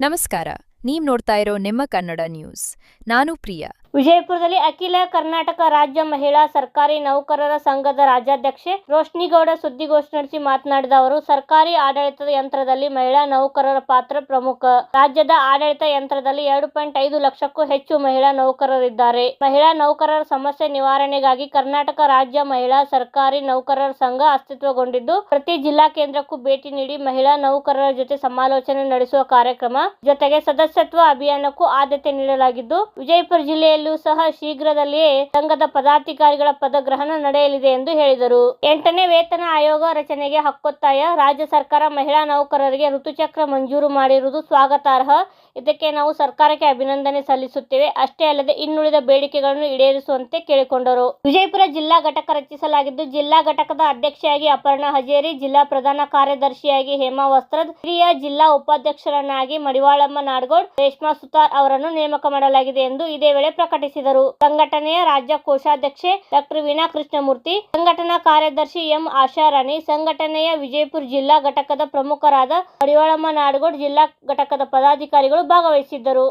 ನಮಸ್ಕಾರ ನೀವು ನೋಡ್ತಾ ಇರೋ ನಿಮ್ಮ ಕನ್ನಡ ನ್ಯೂಸ್ ನಾನು ಪ್ರಿಯಾ. ವಿಜಯಪುರದಲ್ಲಿ ಅಖಿಲ ಕರ್ನಾಟಕ ರಾಜ್ಯ ಮಹಿಳಾ ಸರ್ಕಾರಿ ನೌಕರರ ಸಂಘದ ರಾಜ್ಯಾಧ್ಯಕ್ಷೆ ರೋಷ್ನಿಗೌಡ ಸುದ್ದಿಗೋಷ್ಠಿ ನಡೆಸಿ ಮಾತನಾಡಿದ ಅವರು, ಸರ್ಕಾರಿ ಆಡಳಿತದ ಯಂತ್ರದಲ್ಲಿ ಮಹಿಳಾ ನೌಕರರ ಪಾತ್ರ ಪ್ರಮುಖ. ರಾಜ್ಯದ ಆಡಳಿತ ಯಂತ್ರದಲ್ಲಿ ಎರಡು ಪಾಯಿಂಟ್ ಐದು ಲಕ್ಷಕ್ಕೂ ಹೆಚ್ಚು ಮಹಿಳಾ ನೌಕರರಿದ್ದಾರೆ. ಮಹಿಳಾ ನೌಕರರ ಸಮಸ್ಯೆ ನಿವಾರಣೆಗಾಗಿ ಕರ್ನಾಟಕ ರಾಜ್ಯ ಮಹಿಳಾ ಸರ್ಕಾರಿ ನೌಕರರ ಸಂಘ ಅಸ್ತಿತ್ವಗೊಂಡಿದ್ದು, ಪ್ರತಿ ಜಿಲ್ಲಾ ಕೇಂದ್ರಕ್ಕೂ ಭೇಟಿ ನೀಡಿ ಮಹಿಳಾ ನೌಕರರ ಜೊತೆ ಸಮಾಲೋಚನೆ ನಡೆಸುವ ಕಾರ್ಯಕ್ರಮ ಜೊತೆಗೆ ಸದಸ್ಯತ್ವ ಅಭಿಯಾನಕ್ಕೂ ಆದ್ಯತೆ ನೀಡಲಾಗಿದ್ದು, ವಿಜಯಪುರ ಜಿಲ್ಲೆಯಲ್ಲೂ ಸಹ ಶೀಘ್ರದಲ್ಲಿಯೇ ಸಂಘದ ಪದಾಧಿಕಾರಿಗಳ ಪದಗ್ರಹಣ ನಡೆಯಲಿದೆ ಎಂದು ಹೇಳಿದರು. ಎಂಟನೇ ವೇತನ ಆಯೋಗ ರಚನೆಗೆ ಹಕ್ಕೊತ್ತಾಯ. ರಾಜ್ಯ ಸರ್ಕಾರ ಮಹಿಳಾ ನೌಕರರಿಗೆ ಋತುಚಕ್ರ ಮಂಜೂರು ಮಾಡಿರುವುದು ಸ್ವಾಗತಾರ್ಹ. ಇದಕ್ಕೆ ನಾವು ಸರ್ಕಾರಕ್ಕೆ ಅಭಿನಂದನೆ ಸಲ್ಲಿಸುತ್ತೇವೆ. ಅಷ್ಟೇ ಅಲ್ಲದೆ ಇನ್ನುಳಿದ ಬೇಡಿಕೆಗಳನ್ನು ಈಡೇರಿಸುವಂತೆ ಕೇಳಿಕೊಂಡರು. ವಿಜಯಪುರ ಜಿಲ್ಲಾ ಘಟಕ ರಚಿಸಲಾಗಿದ್ದು, ಜಿಲ್ಲಾ ಘಟಕದ ಅಧ್ಯಕ್ಷೆಯಾಗಿ ಅಪರ್ಣಾ ಹಜೇರಿ, ಜಿಲ್ಲಾ ಪ್ರಧಾನ ಕಾರ್ಯದರ್ಶಿಯಾಗಿ ಹೇಮಾ ವಸ್ತ್ರದ್, ಹಿರಿಯ ಜಿಲ್ಲಾ ಉಪಾಧ್ಯಕ್ಷರನ್ನಾಗಿ ಮಡಿವಾಳಮ್ಮ ನಾಡಗೌಡ್, ರೇಷ್ಮಾ ಸುತಾರ್ ಅವರನ್ನು ನೇಮಕ ಮಾಡಲಾಗಿದೆ ಎಂದು ಇದೇ ವೇಳೆ ಪ್ರಕಟಿಸಿದರು. ಸಂಘಟನೆಯ ರಾಜ್ಯ ಕೋಶಾಧ್ಯಕ್ಷೆ ಡಾಕ್ಟರ್ ವೀಣಾ ಕೃಷ್ಣಮೂರ್ತಿ, ಸಂಘಟನಾ ಕಾರ್ಯದರ್ಶಿ ಎಂ ಆಶಾರಾಣಿ ಸಂಘಟನೆಯ ವಿಜಯಪುರ ಜಿಲ್ಲಾ ಘಟಕದ ಪ್ರಮುಖರಾದ ಕಡಿವಾಳಮ್ಮ ನಾಡಗೋಡ್, ಜಿಲ್ಲಾ ಘಟಕದ ಪದಾಧಿಕಾರಿಗಳು ಭಾಗವಹಿಸಿದ್ದರು.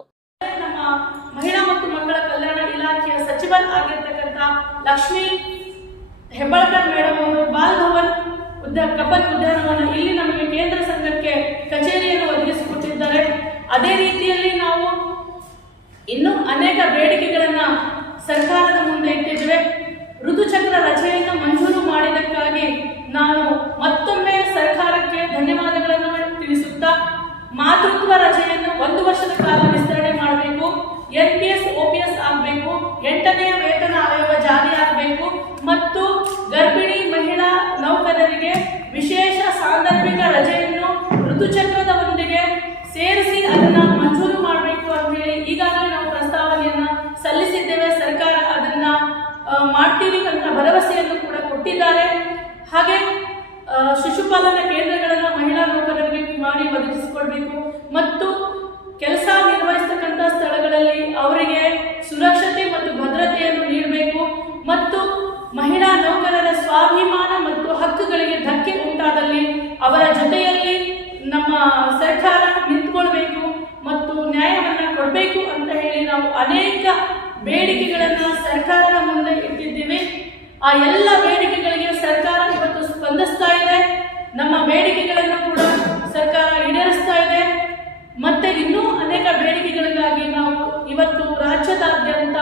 ಮಹಿಳಾ ಮತ್ತು ಮಕ್ಕಳ ಕಲ್ಯಾಣ ಇಲಾಖೆಯ ಲಕ್ಷ್ಮೀ ಮೇಡಮ್ ಅವರು ಬಾಲ್ ಭವನ್ ಉದ್ದ ಕಬ್ಬನ್ ಉದ್ಯಾನವನ ಇಲ್ಲಿ ನಮಗೆ ಕೇಂದ್ರ ಸಂಘಕ್ಕೆ ಕಚೇರಿಯನ್ನು ಒದಗಿಸಿಕೊಟ್ಟಿದ್ದಾರೆ. ಅದೇ ರೀತಿಯಲ್ಲಿ ನಾವು ಇನ್ನೂ ಅನೇಕ ಬೇಡಿಕೆಗಳನ್ನು ಸರ್ಕಾರದ ಮುಂದೆ ಇಟ್ಟಿದ್ದೇವೆ. ಋತುಚಕ್ರ ರಜೆಯನ್ನು ಮಂಜೂರು ಮಾಡಿದ್ದಕ್ಕಾಗಿ ನಾನು ಮತ್ತೊಮ್ಮೆ ಸರ್ಕಾರಕ್ಕೆ ಧನ್ಯವಾದಗಳನ್ನು ತಿಳಿಸುತ್ತಾ, ಮಾತೃತ್ವ ರಜೆಯನ್ನು ಒಂದು ವರ್ಷದ ಕಾಲ ವಿಸ್ತರಣೆ ಮಾಡಬೇಕು, N P S, O P S ಆಗಬೇಕು, ಎಂಟನೆಯ ವೇತನ ಆಯೋಗ ಜಾರಿ ಆಗಬೇಕು, ಮತ್ತು ಗರ್ಭಿಣಿ ಮಹಿಳಾ ನೌಕರರಿಗೆ ವಿಶೇಷ ಸಾಂದರ್ಭಿಕ ರಜೆಯನ್ನು ಋತುಚಕ್ರದ ಒಂದಿಗೆ ಸೇರಿಸಿ ಅದನ್ನ ಮಂಜೂರು ಮಾಡಬೇಕು ಅಂತ ಹೇಳಿ ಈಗಾಗಲೇ ನಾವು ಪ್ರಸ್ತಾವನೆಯನ್ನ ಸಲ್ಲಿಸಿದ್ದೇವೆ ಸರ್ಕಾರ ಅದನ್ನ ಆ, ಮಾಡ್ತೀವಿ ಅಂತ ಭರವಸೆಯನ್ನು ಕೂಡ ಕೊಟ್ಟಿದ್ದಾರೆ ಹಾಗೆ ಆ, ಶಿಶುಪಾಲನಾ ಕೇಂದ್ರಗಳನ್ನು ಮಹಿಳಾ ನೌಕರರಿಗೆ ಮಾಡಿ ಒದಗಿಸಿಕೊಡ್ಬೇಕು. ಮತ್ತು ಕೆಲಸ ನಿರ್ವಹಿಸ್ತಕ್ಕಂಥ ಸ್ಥಳಗಳಲ್ಲಿ ಅವರಿಗೆ ಸುರಕ್ಷತೆ ಮತ್ತು ಭದ್ರತೆಯನ್ನು ನೀಡಬೇಕು. ಮತ್ತು ಮಹಿಳಾ ನೌಕರರ ಸ್ವಾಭಿಮಾನ ಮತ್ತು ಹಕ್ಕುಗಳಿಗೆ ಧಕ್ಕೆ ಉಂಟಾದಲ್ಲಿ ಅವರ ಜೊತೆಯಲ್ಲಿ ನಮ್ಮ ಸರ್ಕಾರ ನಿಂತ್ಕೊಳ್ಬೇಕು ಮತ್ತು ನ್ಯಾಯವನ್ನ ಕೊಡಬೇಕು ಅಂತ ಹೇಳಿ ನಾವು ಅನೇಕ ಬೇಡಿಕೆಗಳನ್ನು ಸರ್ಕಾರದ ಮುಂದೆ ಇಟ್ಟಿದ್ದೇವೆ. ಆ ಎಲ್ಲ ಬೇಡಿಕೆಗಳಿಗೆ ಸರ್ಕಾರ ಇವತ್ತು ಸ್ಪಂದಿಸ್ತಾ ಇದೆ. ನಮ್ಮ ಬೇಡಿಕೆಗಳನ್ನು ಕೂಡ ಸರ್ಕಾರ ಈಡೇರಿಸ್ತಾ ಇದೆ. ಮತ್ತೆ ಇನ್ನೂ ಅನೇಕ ಬೇಡಿಕೆಗಳಿಗಾಗಿ ನಾವು ಇವತ್ತು ರಾಜ್ಯದಾದ್ಯಂತ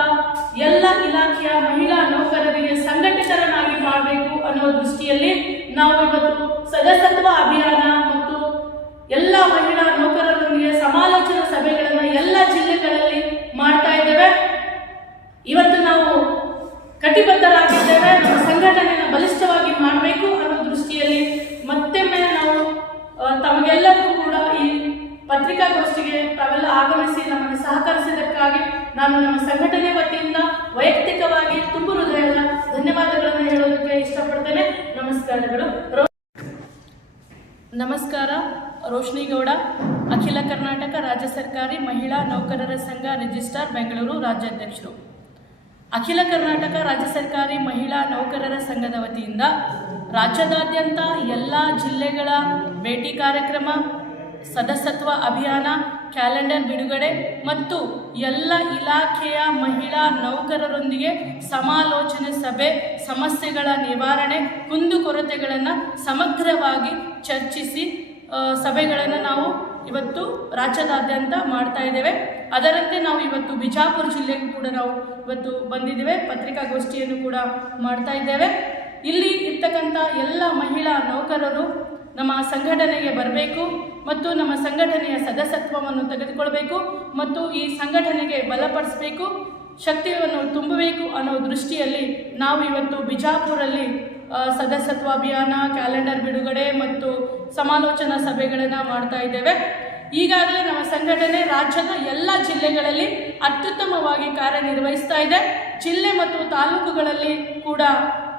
ಎಲ್ಲ ಇಲಾಖೆಯ ಮಹಿಳಾ ನೌಕರರಿಗೆ ಸಂಘಟಿತರನ್ನಾಗಿ ಮಾಡಬೇಕು ಅನ್ನೋ ದೃಷ್ಟಿಯಲ್ಲಿ ನಾವು ಇವತ್ತು ಸದಸ್ಯತ್ವ ಅಭಿಯಾನ ಮತ್ತು ಎಲ್ಲ ಮಹಿಳಾ ನೌಕರರೊಂದಿಗೆ ಸಮಾಲೋಚನಾ ಸಭೆಗಳನ್ನು ಎಲ್ಲ ಜಿಲ್ಲೆಗಳಲ್ಲಿ ಮಾಡ್ತಾ ಇದ್ದೇವೆ. ಇವತ್ತು ನಾವು ಕಟಿಬದ್ಧರಾಗಿದ್ದೇವೆ. ನಮ್ಮ ಸಂಘಟನೆಯನ್ನು ಬಲಿಷ್ಠವಾಗಿ ಮಾಡಬೇಕು ತಮಗೆಲ್ಲರಿಗೂ ಕೂಡ ಈ ಪತ್ರಿಕಾಗೋಷ್ಠಿಗೆ ತಾವೆಲ್ಲ ಆಗಮಿಸಿ ನಮಗೆ ಸಹಕರಿಸಿದ್ದಕ್ಕಾಗಿ ನಾನು ನಮ್ಮ ಸಂಘಟನೆ ವತಿಯಿಂದ ವೈಯಕ್ತಿಕವಾಗಿ ತುಂಬ ಹೃದಯದ ಧನ್ಯವಾದಗಳನ್ನು ಹೇಳೋದಕ್ಕೆ ಇಷ್ಟಪಡ್ತೇನೆ. ನಮಸ್ಕಾರಗಳು. ನಮಸ್ಕಾರ. ರೋಶ್ನಿಗೌಡ ಅಖಿಲ ಕರ್ನಾಟಕ ರಾಜ್ಯ ಸರ್ಕಾರಿ ಮಹಿಳಾ ನೌಕರರ ಸಂಘ ರಿಜಿಸ್ಟ್ರಾರ್, ಬೆಂಗಳೂರು ರಾಜ್ಯಾಧ್ಯಕ್ಷರು. ಅಖಿಲ ಕರ್ನಾಟಕ ರಾಜ್ಯ ಸರ್ಕಾರಿ ಮಹಿಳಾ ನೌಕರರ ಸಂಘದ ವತಿಯಿಂದ ರಾಜ್ಯದಾದ್ಯಂತ ಎಲ್ಲ ಜಿಲ್ಲೆಗಳ ಭೇಟಿ ಕಾರ್ಯಕ್ರಮ, ಸದಸ್ಯತ್ವ ಅಭಿಯಾನ, ಕ್ಯಾಲೆಂಡರ್ ಬಿಡುಗಡೆ ಮತ್ತು ಎಲ್ಲ ಇಲಾಖೆಯ ಮಹಿಳಾ ನೌಕರರೊಂದಿಗೆ ಸಮಾಲೋಚನೆ ಸಭೆ, ಸಮಸ್ಯೆಗಳ ನಿವಾರಣೆ ಕುಂದುಕೊರತೆಗಳನ್ನು ಸಮಗ್ರವಾಗಿ ಚರ್ಚಿಸಿ ಸಭೆಗಳನ್ನು ನಾವು ಇವತ್ತು ರಾಜ್ಯದಾದ್ಯಂತ ಮಾಡ್ತಾ ಇದ್ದೇವೆ. ಅದರಂತೆ ನಾವು ಇವತ್ತು ಬಿಜಾಪುರ ಜಿಲ್ಲೆಗೂ ಕೂಡ ನಾವು ಇವತ್ತು ಬಂದಿದ್ದೇವೆ. ಪತ್ರಿಕಾಗೋಷ್ಠಿಯನ್ನು ಕೂಡ ಮಾಡ್ತಾ ಇದ್ದೇವೆ. ಇಲ್ಲಿ ಇರ್ತಕ್ಕಂಥ ಎಲ್ಲ ಮಹಿಳಾ ನೌಕರರು ನಮ್ಮ ಸಂಘಟನೆಗೆ ಬರಬೇಕು ಮತ್ತು ನಮ್ಮ ಸಂಘಟನೆಯ ಸದಸ್ಯತ್ವವನ್ನು ತೆಗೆದುಕೊಳ್ಬೇಕು ಮತ್ತು ಈ ಸಂಘಟನೆಗೆ ಬಲಪಡಿಸಬೇಕು, ಶಕ್ತಿಯನ್ನು ತುಂಬಬೇಕು ಅನ್ನೋ ದೃಷ್ಟಿಯಲ್ಲಿ ನಾವು ಇವತ್ತು ಬಿಜಾಪುರಲ್ಲಿ ಸದಸ್ಯತ್ವ ಅಭಿಯಾನ, ಕ್ಯಾಲೆಂಡರ್ ಬಿಡುಗಡೆ ಮತ್ತು ಸಮಾಲೋಚನಾ ಸಭೆಗಳನ್ನು ಮಾಡ್ತಾ ಇದ್ದೇವೆ. ಈಗಾಗಲೇ ನಮ್ಮ ಸಂಘಟನೆ ರಾಜ್ಯದ ಎಲ್ಲ ಜಿಲ್ಲೆಗಳಲ್ಲಿ ಅತ್ಯುತ್ತಮವಾಗಿ ಕಾರ್ಯನಿರ್ವಹಿಸ್ತಾ ಇದೆ. ಜಿಲ್ಲೆ ಮತ್ತು ತಾಲೂಕುಗಳಲ್ಲಿ ಕೂಡ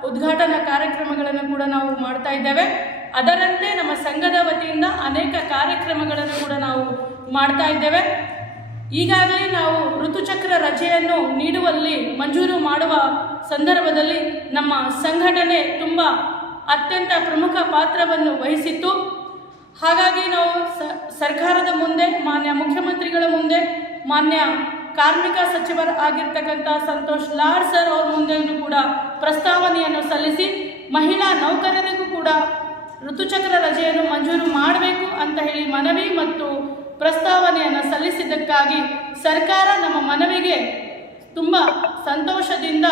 ಉದ್ಘಾಟನಾ ಕಾರ್ಯಕ್ರಮಗಳನ್ನು ಕೂಡ ನಾವು ಮಾಡ್ತಾ ಇದ್ದೇವೆ. ಅದರಂತೆ ನಮ್ಮ ಸಂಘದ ವತಿಯಿಂದ ಅನೇಕ ಕಾರ್ಯಕ್ರಮಗಳನ್ನು ಕೂಡ ನಾವು ಮಾಡ್ತಾ ಇದ್ದೇವೆ. ಈಗಾಗಲೇ ನಾವು ಋತುಚಕ್ರ ರಜೆಯನ್ನು ನೀಡುವಲ್ಲಿ ಮಂಜೂರು ಮಾಡುವ ಸಂದರ್ಭದಲ್ಲಿ ನಮ್ಮ ಸಂಘಟನೆ ತುಂಬ ಅತ್ಯಂತ ಪ್ರಮುಖ ಪಾತ್ರವನ್ನು ವಹಿಸಿತ್ತು. ಹಾಗಾಗಿ ನಾವು ಸರ್ಕಾರದ ಮುಂದೆ, ಮಾನ್ಯ ಮುಖ್ಯಮಂತ್ರಿಗಳ ಮುಂದೆ, ಮಾನ್ಯ ಕಾರ್ಮಿಕ ಸಚಿವರ ಆಗಿರ್ತಕ್ಕಂಥ ಸಂತೋಷ್ ಲಾಡ್ ಸರ್ ಅವ್ರ ಮುಂದೆಯೂ ಕೂಡ ಪ್ರಸ್ತಾವನೆಯನ್ನು ಸಲ್ಲಿಸಿ, ಮಹಿಳಾ ನೌಕರರಿಗೂ ಕೂಡ ಋತುಚಕ್ರ ರಜೆಯನ್ನು ಮಂಜೂರು ಮಾಡಬೇಕು ಅಂತ ಹೇಳಿ ಮನವಿ ಮತ್ತು ಪ್ರಸ್ತಾವನೆಯನ್ನು ಸಲ್ಲಿಸಿದ್ದಕ್ಕಾಗಿ ಸರ್ಕಾರ ನಮ್ಮ ಮನವಿಗೆ ತುಂಬ ಸಂತೋಷದಿಂದ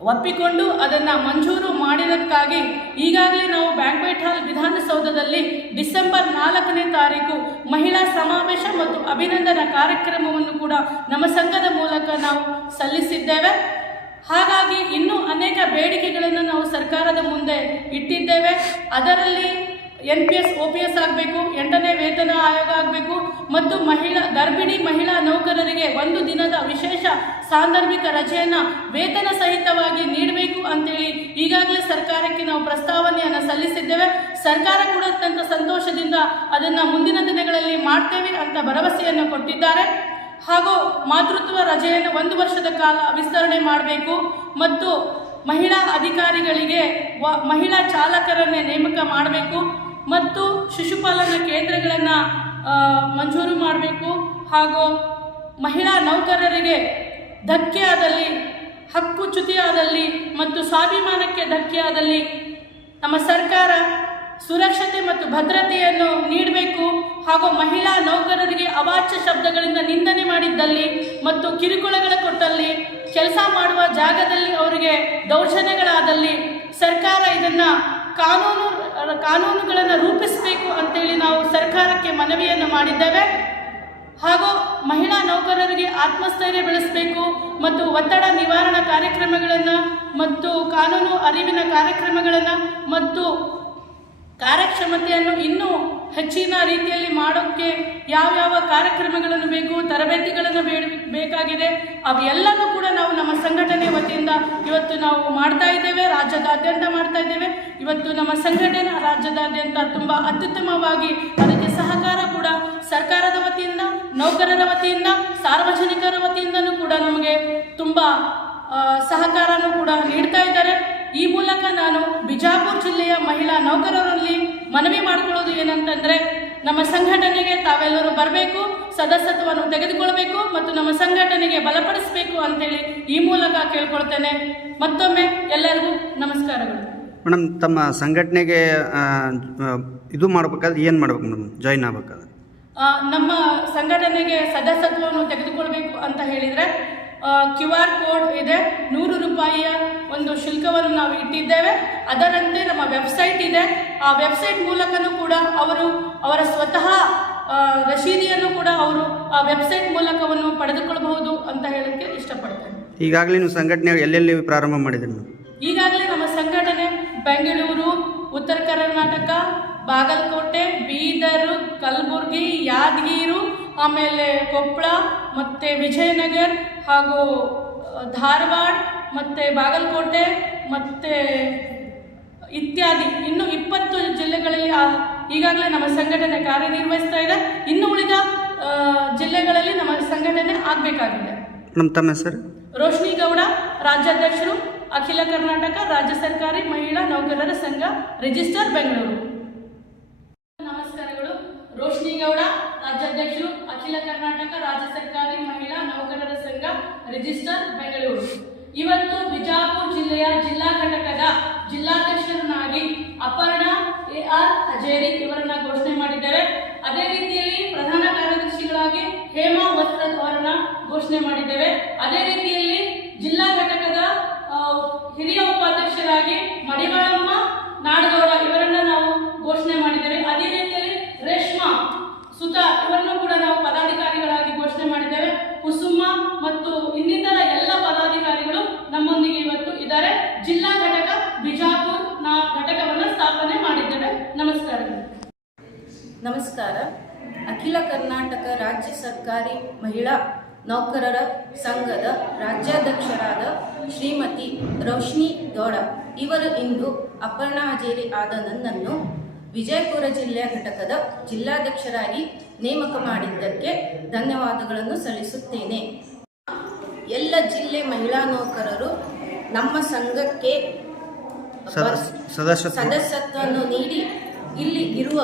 ಒಪ್ಪಿಕೊಂಡು ಅದನ್ನು ಮಂಜೂರು ಮಾಡಿದಕ್ಕಾಗಿ ಈಗಾಗಲೇ ನಾವು ಬ್ಯಾಂಕ್ವೆಟ್ ಹಾಲ್ ವಿಧಾನಸೌಧದಲ್ಲಿ ಡಿಸೆಂಬರ್ ನಾಲ್ಕನೇ ತಾರೀಕು ಮಹಿಳಾ ಸಮಾವೇಶ ಮತ್ತು ಅಭಿನಂದನಾ ಕಾರ್ಯಕ್ರಮವನ್ನು ಕೂಡ ನಮ್ಮ ಸಂಘದ ಮೂಲಕ ನಾವು ಸಲ್ಲಿಸಿದ್ದೇವೆ. ಹಾಗಾಗಿ ಇನ್ನೂ ಅನೇಕ ಬೇಡಿಕೆಗಳನ್ನು ನಾವು ಸರ್ಕಾರದ ಮುಂದೆ ಇಟ್ಟಿದ್ದೇವೆ. ಅದರಲ್ಲಿ N P S O P S ಆಗಬೇಕು, ಎಂಟನೇ ವೇತನ ಆಯೋಗ ಆಗಬೇಕು ಮತ್ತು ಮಹಿಳಾ, ಗರ್ಭಿಣಿ ಮಹಿಳಾ ನೌಕರರಿಗೆ ಒಂದು ದಿನದ ವಿಶೇಷ ಸಾಂದರ್ಭಿಕ ರಜೆಯನ್ನು ವೇತನ ಸಹಿತವಾಗಿ ನೀಡಬೇಕು ಅಂತೇಳಿ ಈಗಾಗಲೇ ಸರ್ಕಾರಕ್ಕೆ ನಾವು ಪ್ರಸ್ತಾವನೆಯನ್ನು ಸಲ್ಲಿಸಿದ್ದೇವೆ. ಸರ್ಕಾರ ಕೂಡ ಅತ್ಯಂತ ಸಂತೋಷದಿಂದ ಅದನ್ನು ಮುಂದಿನ ದಿನಗಳಲ್ಲಿ ಮಾಡ್ತೇವೆ ಅಂತ ಭರವಸೆಯನ್ನು ಕೊಟ್ಟಿದ್ದಾರೆ. ಹಾಗೂ ಮಾತೃತ್ವ ರಜೆಯನ್ನು ಒಂದು ವರ್ಷದ ಕಾಲ ವಿಸ್ತರಣೆ ಮಾಡಬೇಕು ಮತ್ತು ಮಹಿಳಾ ಅಧಿಕಾರಿಗಳಿಗೆ ವ, ಮಹಿಳಾ ಚಾಲಕರನ್ನೇ ನೇಮಕ ಮಾಡಬೇಕು ಮತ್ತು ಶಿಶುಪಾಲನಾ ಕೇಂದ್ರಗಳನ್ನು ಮಂಜೂರು ಮಾಡಬೇಕು ಹಾಗೂ ಮಹಿಳಾ ನೌಕರರಿಗೆ ಧಕ್ಕೆ ಆದಲ್ಲಿ ಹಕ್ಕು ಚ್ಯುತಿಯಾದಲ್ಲಿ ಮತ್ತು ಸ್ವಾಭಿಮಾನಕ್ಕೆ ಧಕ್ಕೆ ಆದಲ್ಲಿ ನಮ್ಮ ಸರ್ಕಾರ ಸುರಕ್ಷತೆ ಮತ್ತು ಭದ್ರತೆಯನ್ನು ನೀಡಬೇಕು ಹಾಗೂ ಮಹಿಳಾ ನೌಕರರಿಗೆ ಅವಾಚ್ಯ ಶಬ್ದಗಳಿಂದ ನಿಂದನೆ ಮಾಡಿದ್ದಲ್ಲಿ ಮತ್ತು ಕಿರುಕುಳಗಳ ಕೊಟ್ಟಲ್ಲಿ ಕೆಲಸ ಮಾಡುವ ಜಾಗದಲ್ಲಿ ಅವರಿಗೆ ದೌರ್ಜನ್ಯಗಳಾದಲ್ಲಿ ಸರ್ಕಾರ ಇದನ್ನು ಕಾನೂನು, ಕಾನೂನುಗಳನ್ನು ರೂಪಿಸಬೇಕು ಅಂತೇಳಿ ನಾವು ಸರ್ಕಾರಕ್ಕೆ ಮನವಿಯನ್ನು ಮಾಡಿದ್ದೇವೆ. ಹಾಗೂ ಮಹಿಳಾ ನೌಕರರಿಗೆ ಆತ್ಮಸ್ಥೈರ್ಯ ಬೆಳೆಸಬೇಕು ಮತ್ತು ಒತ್ತಡ ನಿವಾರಣಾ ಕಾರ್ಯಕ್ರಮಗಳನ್ನು ಮತ್ತು ಕಾನೂನು ಅರಿವಿನ ಕಾರ್ಯಕ್ರಮಗಳನ್ನು ಮತ್ತು ಕಾರ್ಯಕ್ಷಮತೆಯನ್ನು ಇನ್ನೂ ಹೆಚ್ಚಿನ ರೀತಿಯಲ್ಲಿ ಮಾಡೋಕ್ಕೆ ಯಾವ್ಯಾವ ಕಾರ್ಯಕ್ರಮಗಳನ್ನು ಬೇಕು, ತರಬೇತಿಗಳನ್ನು ಬೇಕಾಗಿದೆ ಅವೆಲ್ಲವೂ ಕೂಡ ನಾವು ನಮ್ಮ ಸಂಘಟನೆ ವತಿಯಿಂದ ಇವತ್ತು ನಾವು ಮಾಡ್ತಾ ಇದ್ದೇವೆ, ರಾಜ್ಯದಾದ್ಯಂತ ಮಾಡ್ತಾ ಇದ್ದೇವೆ. ಇವತ್ತು ನಮ್ಮ ಸಂಘಟನೆ ರಾಜ್ಯದಾದ್ಯಂತ ತುಂಬ ಅತ್ಯುತ್ತಮವಾಗಿ ಅದಕ್ಕೆ ಸಹಕಾರ ಕೂಡ ಸರ್ಕಾರದ ವತಿಯಿಂದ, ನೌಕರರ ವತಿಯಿಂದ, ಸಾರ್ವಜನಿಕರ ವತಿಯಿಂದನೂ ಕೂಡ ನಮಗೆ ತುಂಬ ಸಹಕಾರನೂ ಕೂಡ ನೀಡ್ತಾ ಇದ್ದಾರೆ. ಈ ಮೂಲಕ ನಾನು ಬಿಜಾಪುರ ಜಿಲ್ಲೆಯ ಮಹಿಳಾ ನೌಕರರಲ್ಲಿ ಮನವಿ ಮಾಡಿಕೊಳ್ಳೋದು ಏನಂತಂದರೆ ನಮ್ಮ ಸಂಘಟನೆಗೆ ತಾವೆಲ್ಲರೂ ಬರಬೇಕು ಸದಸ್ಯತ್ವವನ್ನು ತೆಗೆದುಕೊಳ್ಬೇಕು ಮತ್ತು ನಮ್ಮ ಸಂಘಟನೆಗೆ ಬಲಪಡಿಸಬೇಕು ಅಂತೇಳಿ ಈ ಮೂಲಕ ಕೇಳ್ಕೊಳ್ತೇನೆ. ಮತ್ತೊಮ್ಮೆ ಎಲ್ಲರಿಗೂ ನಮಸ್ಕಾರಗಳು. ಮೇಡಮ್ ತಮ್ಮ ಸಂಘಟನೆಗೆ ಇದು ಮಾಡ್ಬೇಕಾದ್ರೆ ಏನು ಮಾಡ್ಬೇಕು ಮೇಡಮ್? ಜಾಯಿನ್ ಆಗ್ಬೇಕಾದ್ರೆ? ನಮ್ಮ ಸಂಘಟನೆಗೆ ಸದಸ್ಯತ್ವವನ್ನು ತೆಗೆದುಕೊಳ್ಬೇಕು ಅಂತ ಹೇಳಿದರೆ ಕ್ಯೂ ಆರ್ ಕೋಡ್ ಇದೆ. ನೂರು ರೂಪಾಯಿಯ ಒಂದು ಶುಲ್ಕವನ್ನು ನಾವು ಇಟ್ಟಿದ್ದೇವೆ. ಅದರಂತೆ ನಮ್ಮ ವೆಬ್ಸೈಟ್ ಇದೆ. ಆ ವೆಬ್ಸೈಟ್ ಮೂಲಕನೂ ಕೂಡ ಅವರು ಅವರ ಸ್ವತಃ ರಶೀದಿಯನ್ನು ಕೂಡ ಅವರು ಆ ವೆಬ್ಸೈಟ್ ಮೂಲಕವನ್ನು ಪಡೆದುಕೊಳ್ಳಬಹುದು ಅಂತ ಹೇಳಕ್ಕೆ ಇಷ್ಟಪಡ್ತೇನೆ. ಈಗಾಗಲೇ ನೀವು ಸಂಘಟನೆ ಎಲ್ಲೆಲ್ಲಿ ಪ್ರಾರಂಭ ಮಾಡಿದ್ರಿ ಈಗಾಗಲೇ ನಮ್ಮ ಸಂಘಟನೆ ಬೆಂಗಳೂರು ಉತ್ತರ ಕರ್ನಾಟಕ ಬಾಗಲಕೋಟೆ ಬೀದರ್ ಕಲಬುರಗಿ ಯಾದಗಿರು ಆಮೇಲೆ ಕೊಪ್ಪಳ ಮತ್ತು ವಿಜಯನಗರ ಹಾಗೂ ಧಾರವಾಡ ಮತ್ತು ಬಾಗಲಕೋಟೆ ಮತ್ತು ಇತ್ಯಾದಿ. ಇನ್ನು ಇಪ್ಪತ್ತು ಜಿಲ್ಲೆಗಳಲ್ಲಿ ಈಗಾಗಲೇ ನಮ್ಮ ಸಂಘಟನೆ ಕಾರ್ಯನಿರ್ವಹಿಸ್ತಾ ಇದೆ. ಇನ್ನು ಉಳಿದ ಜಿಲ್ಲೆಗಳಲ್ಲಿ ನಮ್ಮ ಸಂಘಟನೆ ಆಗಬೇಕಾಗಿದೆ. ನಮ್ಮ ತಮ್ಮ ಹೆಸರು? ರೋಶ್ನಿ ಗೌಡ ರಾಜ್ಯಾಧ್ಯಕ್ಷರು ಅಖಿಲ ಕರ್ನಾಟಕ ರಾಜ್ಯ ಸರ್ಕಾರಿ ಮಹಿಳಾ ನೌಕರರ ಸಂಘ ರಿಜಿಸ್ಟರ್ ಬೆಂಗಳೂರು. ನಮಸ್ಕಾರಗಳು. ರೋಶ್ನಿ ಗೌಡ ರಾಜ್ಯಾಧ್ಯಕ್ಷರು ಅಖಿಲ ಕರ್ನಾಟಕ ರಾಜ್ಯ ಸರ್ಕಾರಿ ಮಹಿಳಾ ನೌಕರರ ಸಂಘ ರಿಜಿಸ್ಟರ್ ಬೆಂಗಳೂರು. ಇವತ್ತು ಬಿಜಾಪುರ ಜಿಲ್ಲೆಯ ಜಿಲ್ಲಾ ಘಟಕದ ಜಿಲ್ಲಾಧ್ಯಕ್ಷರನ್ನಾಗಿ ಅಪರ್ಣಾ ಎ ಆರ್ ಹಜೇರಿ ಇವರನ್ನ ಘೋಷಣೆ ಮಾಡಿದ್ದಾರೆ. ಅದೇ ರೀತಿಯಲ್ಲಿ ಪ್ರಧಾನ ಕಾರ್ಯದರ್ಶಿಗಳಾಗಿ ಹೇಮಾ ವಸ್ತ್ರದ್ ಅವರನ್ನ ಘೋಷಣೆ ಮಾಡಿದ್ದೇವೆ. ಅದೇ ರೀತಿಯಲ್ಲಿ ಜಿಲ್ಲಾ ಘಟಕದ ಹಿರಿಯ ಉಪಾಧ್ಯಕ್ಷರಾಗಿ ಮಡಿವಾಳಮ್ಮ ನಾಡಗೌಡ ಇವರನ್ನ ನಾವು ಘೋಷಣೆ ಮಾಡಿದ್ದೇವೆ ಅದೇ ರೀತಿಯಲ್ಲಿ ರೇಷ್ಮಾ ಸುಧಾ ಇವರನ್ನು ಕೂಡ ನಾವು ಪದಾಧಿಕಾರಿಗಳಾಗಿ ಘೋಷಣೆ ಮಾಡಿದ್ದೇವೆ ಕುಸುಮ ಮತ್ತು ಇನ್ನಿತರ ಎಲ್ಲ ಪದಾಧಿಕಾರಿಗಳು ನಮ್ಮೊಂದಿಗೆ ಇವತ್ತು ಇದ್ದಾರೆ ಜಿಲ್ಲಾ ಘಟಕ ಬಿಜಾಪುರ್ ನಾ ಘಟಕವನ್ನು ಸ್ಥಾಪನೆ ಮಾಡಿದ್ದೇವೆ. ನಮಸ್ಕಾರ. ನಮಸ್ಕಾರ. ಅಖಿಲ ಕರ್ನಾಟಕ ರಾಜ್ಯ ಸರ್ಕಾರಿ ಮಹಿಳಾ ನೌಕರರ ಸಂಘದ ರಾಜ್ಯಾಧ್ಯಕ್ಷರಾದ ಶ್ರೀಮತಿ ರೋಶ್ನಿ ಗೌಡ. ಇವರು ಇಂದು ಅಪರ್ಣಾ ಹಜೇರಿ ಆದ ನನ್ನನ್ನು ವಿಜಯಪುರ ಜಿಲ್ಲೆಯ ಘಟಕದ ಜಿಲ್ಲಾಧ್ಯಕ್ಷರಾಗಿ ನೇಮಕ ಮಾಡಿದ್ದಕ್ಕೆ ಧನ್ಯವಾದಗಳನ್ನು ಸಲ್ಲಿಸುತ್ತೇನೆ. ಎಲ್ಲ ಜಿಲ್ಲೆ ಮಹಿಳಾ ನೌಕರರು ನಮ್ಮ ಸಂಘಕ್ಕೆ ಸದಸ್ಯತ್ವವನ್ನು ನೀಡಿ ಇಲ್ಲಿ ಇರುವ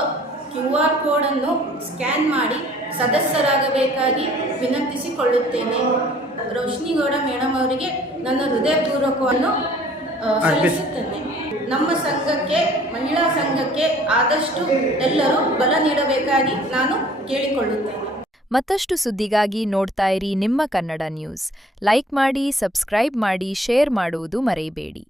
ಕ್ಯೂ ಆರ್ ಕೋಡನ್ನು ಸ್ಕ್ಯಾನ್ ಮಾಡಿ ಸದಸ್ಯರಾಗಬೇಕಾಗಿ ವಿನಂತಿಸಿಕೊಳ್ಳುತ್ತೇನೆ. ರೋಶ್ನಿಗೌಡ ಮೇಡಮ್ ಅವರಿಗೆ ನನ್ನ ಹೃದಯಪೂರ್ವಕವನ್ನು ಸಲ್ಲಿಸುತ್ತೇನೆ. ನಮ್ಮ ಸಂಘಕ್ಕೆ ಮಹಿಳಾ ಸಂಘಕ್ಕೆ ಆದಷ್ಟು ಎಲ್ಲರೂ ಬಲ ನೀಡಬೇಕಾಗಿ ನಾನು ಕೇಳಿಕೊಳ್ಳುತ್ತೇನೆ. ಮತ್ತಷ್ಟು ಸುದ್ದಿಗಾಗಿ ನೋಡ್ತಾ ಇರಿ ನಿಮ್ಮ ಕನ್ನಡ ನ್ಯೂಸ್. ಲೈಕ್ ಮಾಡಿ ಸಬ್ಸ್ಕ್ರೈಬ್ ಮಾಡಿ ಶೇರ್ ಮಾಡುವುದು ಮರೆಯಬೇಡಿ.